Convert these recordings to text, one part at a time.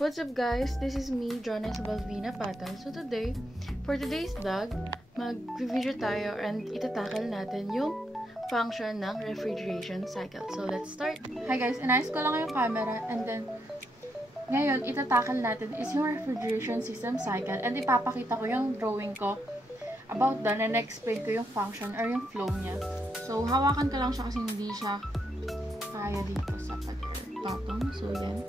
What's up guys? This is me, Jonas Balvina Patal. So today, for today's vlog, mag-video tayo and itatakal natin yung function ng refrigeration cycle. So let's start. Hi guys, inayos ko lang yung camera and then ngayon, itatakal natin is yung refrigeration system cycle and ipapakita ko yung drawing ko about that and explain ko yung function or yung flow niya. So hawakan ko lang siya kasi hindi siya kaya dito sa pag-button. So yan.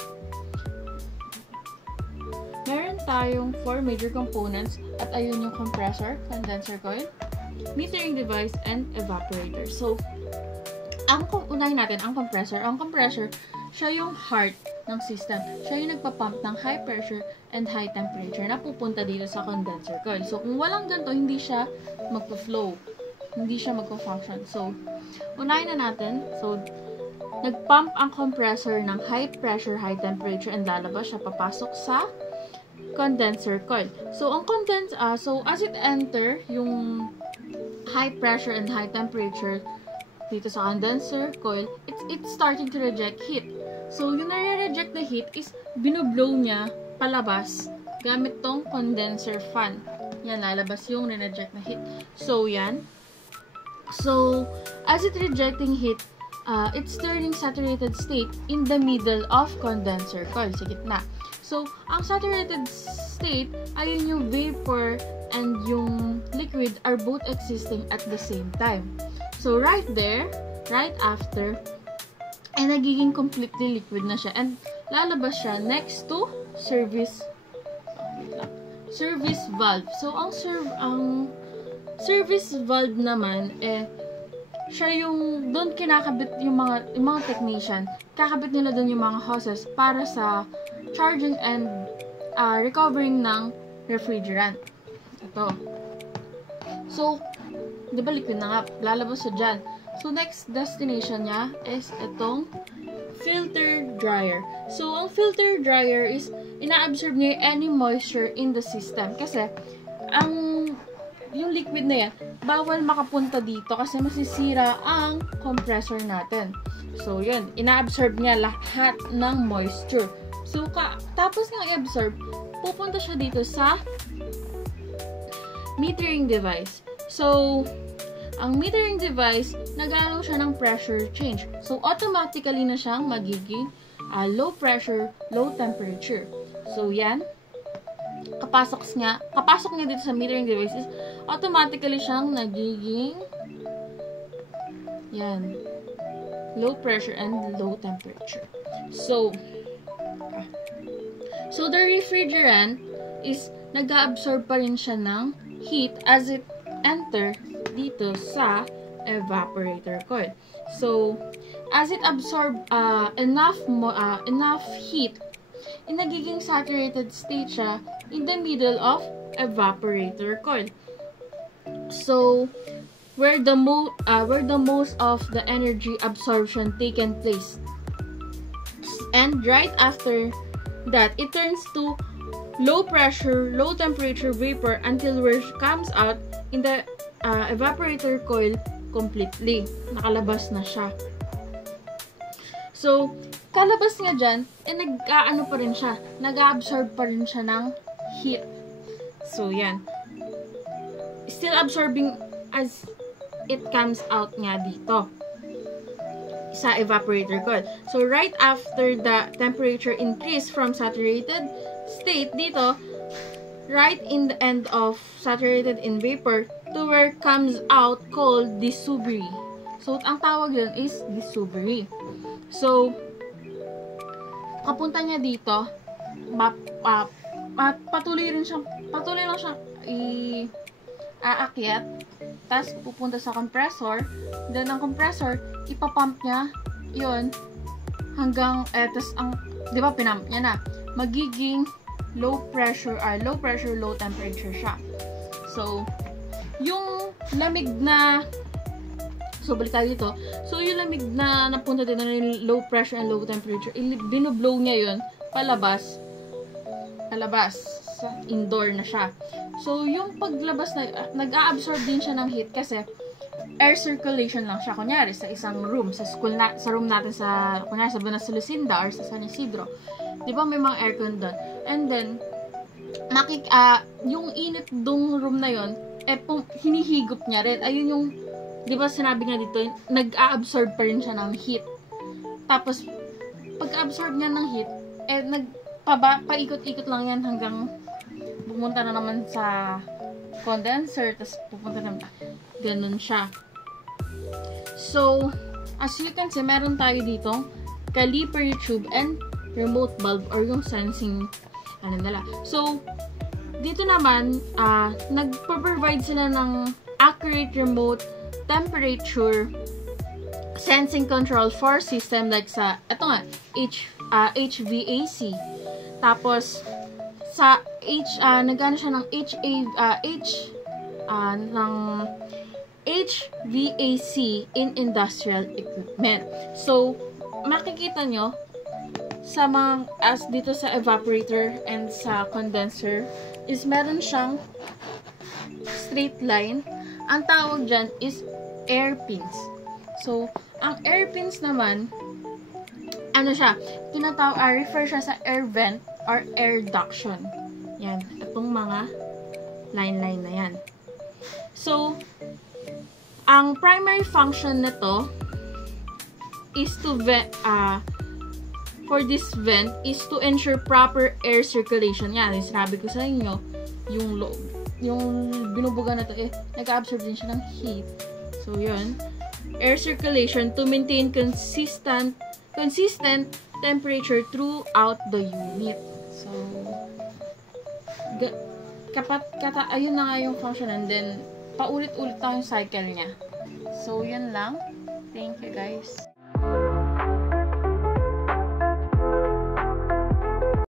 Meron tayong 4 major components at ayun yung compressor, condenser coil, metering device, and evaporator. So, unahin natin ang compressor. Ang compressor, siya yung heart ng system. Siya yung nagpapump ng high pressure and high temperature na pupunta dito sa condenser coil. So, kung walang ganito, hindi siya magpa-flow. Hindi siya magpa-function. So, unahin na natin. So, nagpump ang compressor ng high pressure, high temperature, and lalabas siya papasok sa condenser coil. So, so as it enter yung high pressure and high temperature dito sa condenser coil, it's starting to reject heat. So, yung nare-reject na heat is binublow niya palabas gamit tong condenser fan. Yan, lalabas yung reject na heat. So, yan. So, as it rejecting heat, it's turning saturated state in the middle of condenser coil, sa gitna. So, ang saturated state, ayun yung vapor and yung liquid are both existing at the same time. So, right there, right after, ay nagiging completely liquid na siya. And lalabas siya next to service valve. So, ang service valve naman, siya yung, doon kinakabit yung mga technician, kakabit nila doon yung mga hoses para sa charging and recovering ng refrigerant. Ito. So, di ba liquid na nga, lalabas siya dyan. So, next destination niya is itong filter dryer. So, ang filter dryer is, ina-absorb niya any moisture in the system. Kasi, yung liquid na yan, bawal makapunta dito kasi masisira ang compressor natin. So, yun. Ina-absorb niya lahat ng moisture. So, tapos nang i-absorb, pupunta siya dito sa metering device. So, ang metering device, nag-allow siya ng pressure change. So, automatically na siyang magiging low pressure, low temperature. So, yan. Kapasok niya dito sa metering devices, automatically siyang nagiging yan, low pressure and low temperature. So the refrigerant is nag-absorb pa rin siya ng heat as it enter dito sa evaporator coil. So as it absorb enough heat, nagiging saturated state siya in the middle of evaporator coil. So where the most of the energy absorption taken place. And right after that, it turns to low pressure, low temperature vapor until where it comes out in the evaporator coil completely. Nakalabas na siya. So, kalabas nga dyan, nag-aano pa rin siya, nag-absorb pa rin siya ng heat. So, yan. Still absorbing as it comes out nga dito sa evaporator coil. So, right after the temperature increase from saturated state dito, right in the end of saturated in vapor to where comes out called disubri. So, ang tawag yun is disubri. So, kapunta niya dito, patuloy lang siyang aakyat, tapos pupunta sa compressor, then ang compressor, ipapump niya, yun, hanggang, tapos di ba, pinump niya na, magiging low pressure, low temperature siya. So, yung lamig na, so, balik tayo dito, so, yung lamig na napunta dito na yung low pressure and low temperature, binublow niya yun, palabas, indoor na siya. So, yung paglabas na, nag-a-absorb din siya ng heat kasi air circulation lang siya. Kunyari, sa isang room, sa room natin kunyari, sa Buenas Lucinda or sa San Isidro. Di ba may mga aircon doon? And then, yung init dong room na yon hinihigop niya rin. Ayun yung, di ba sinabi nga dito, nag-a-absorb pa rin siya ng heat. Tapos, pag-absorb niya ng heat, paikot-ikot lang yan hanggang pumunta na naman sa condenser, tapos pupunta naman. Ganun siya. So, as you can see, meron tayo dito Calipari tube and remote bulb or yung sensing nila. So, dito naman, nagpo-provide sila ng accurate remote temperature sensing control for system like sa, ito nga, HVAC. Tapos, sa nagano siya ng HVAC in industrial equipment. So, makikita nyo, sa dito sa evaporator and sa condenser, is meron siyang straight line. Ang tawag dyan is air pins. So, ang air pins naman, refer siya sa air vent or air duction. Yan, itong mga line-line na yan. So, ang primary function nito is to for this vent is to ensure proper air circulation. Yan, yung sinabi ko sa inyo, yung binubuga na to, nag-absorb din siya ng heat. So, yun. Air circulation to maintain consistent temperature throughout the unit. So, ayun na nga yung function, and then, paulit-ulit na yung cycle niya. So, yun lang. Thank you, guys.